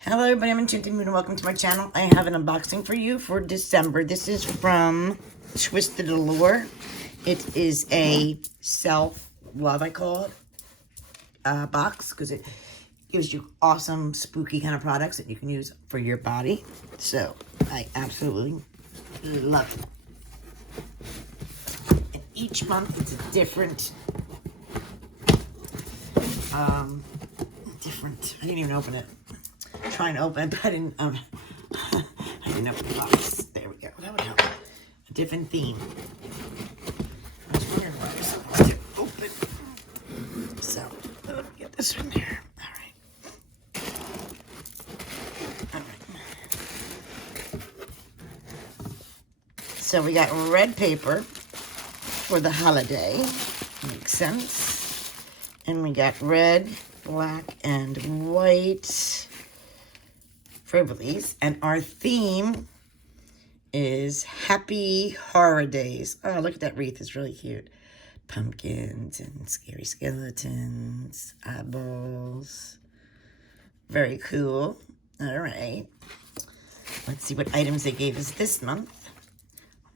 Hello everybody, I'm Enchanted Mood and welcome to my channel. I have an unboxing for you for December. This is from Twisted Allure. It is a self-love, I call it, box because it gives you awesome, spooky kind of products that you can use for your body. So, I absolutely love it. And each month it's a different, I didn't even open it. Trying to open it, but I didn't open the box. There we go. That would help. A different theme. I was wondering why I was supposed to open. So, let me get this from there. All right. So, we got red paper for the holiday. Makes sense. And we got red, black, and white frivolies, and our theme is Happy Horror Days. Oh, look at that wreath. It's really cute. Pumpkins and scary skeletons, eyeballs. Very cool. All right. Let's see what items they gave us this month.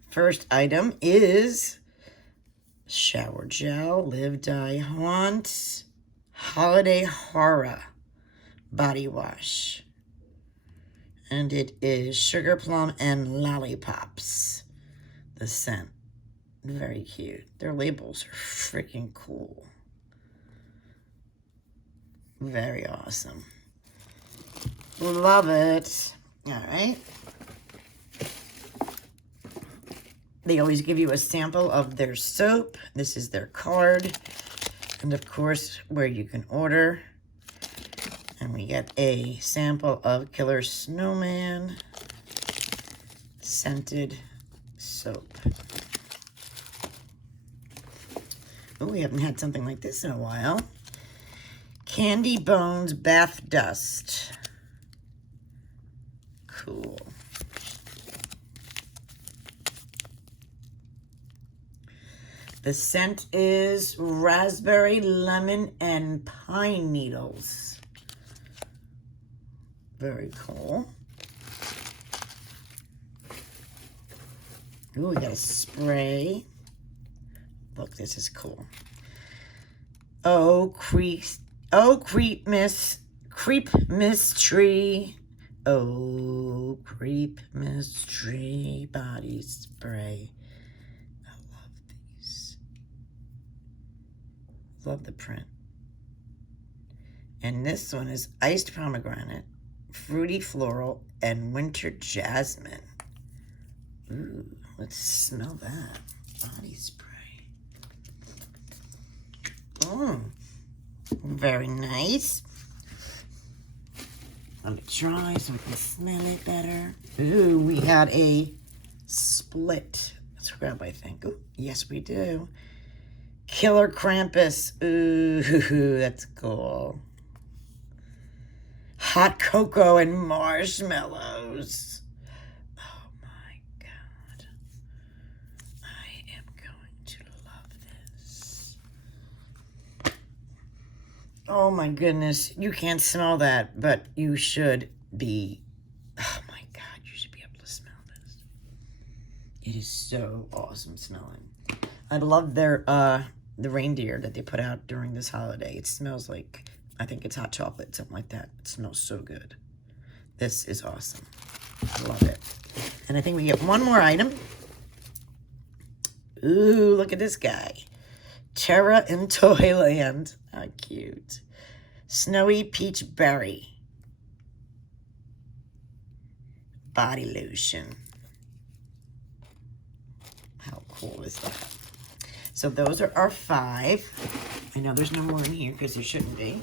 First item is Shower Gel, Live, Die, Haunt, Holiday Horror Body Wash. And it is Sugar Plum and Lollipops. The scent. Very cute. Their labels are freaking cool. Very awesome. Love it. Alright. They always give you a sample of their soap. This is their card. And of course, where you can order. And we get a sample of Killer Snowman scented soap. Oh, we haven't had something like this in a while. Candy Bones Bath Dust. Cool. The scent is raspberry, lemon, and pine needles. Very cool. Ooh, we got a spray. Look, this is cool. Creep Miss Tree. Oh, Creep Miss Tree body spray. I love these. Love the print. And this one is iced pomegranate, fruity floral, and winter jasmine. Ooh, let's smell that. Body spray. Very nice. Let me try so we can smell it better. Ooh, we had a split scrub, I think. Ooh, yes, we do. Killer Krampus. Ooh, that's cool. Hot cocoa and marshmallows. Oh my God. I am going to love this. Oh my goodness. You can't smell that, but you should be. Oh my God. You should be able to smell this. It is so awesome smelling. I love their, the reindeer that they put out during this holiday. It smells like, I think it's hot chocolate, something like that. It smells so good. This is awesome. I love it. And I think we get one more item. Ooh, look at this guy. Terra in Toyland. How cute. Snowy Peach Berry body lotion. How cool is that? So those are our 5. I know there's no more in here because there shouldn't be.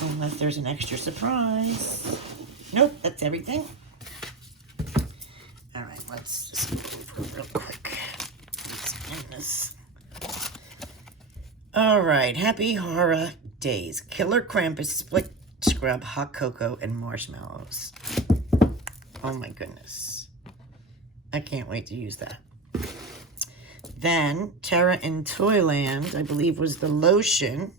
Unless there's an extra surprise. Nope, that's everything. All right, let's just move real quick. Let's end this. All right, Happy Horror Days. Killer Krampus Split Scrub, Hot Cocoa, and Marshmallows. Oh my goodness. I can't wait to use that. Then, Terra in Toyland, I believe, was the lotion.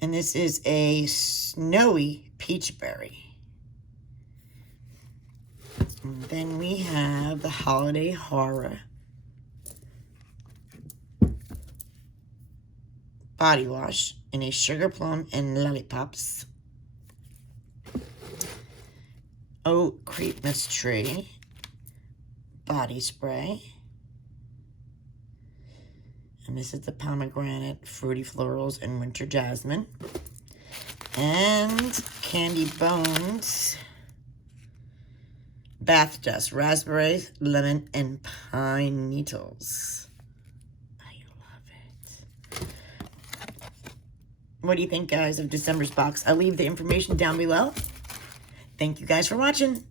And this is a snowy peach berry. And then we have the Holiday Horror body wash in a sugar plum and lollipops. Oat Christmas Tree body spray. And this is the pomegranate, fruity florals, and winter jasmine. And Candy Bones bath dust, raspberry, lemon, and pine needles. I love it. What do you think, guys, of December's box? I'll leave the information down below. Thank you guys for watching.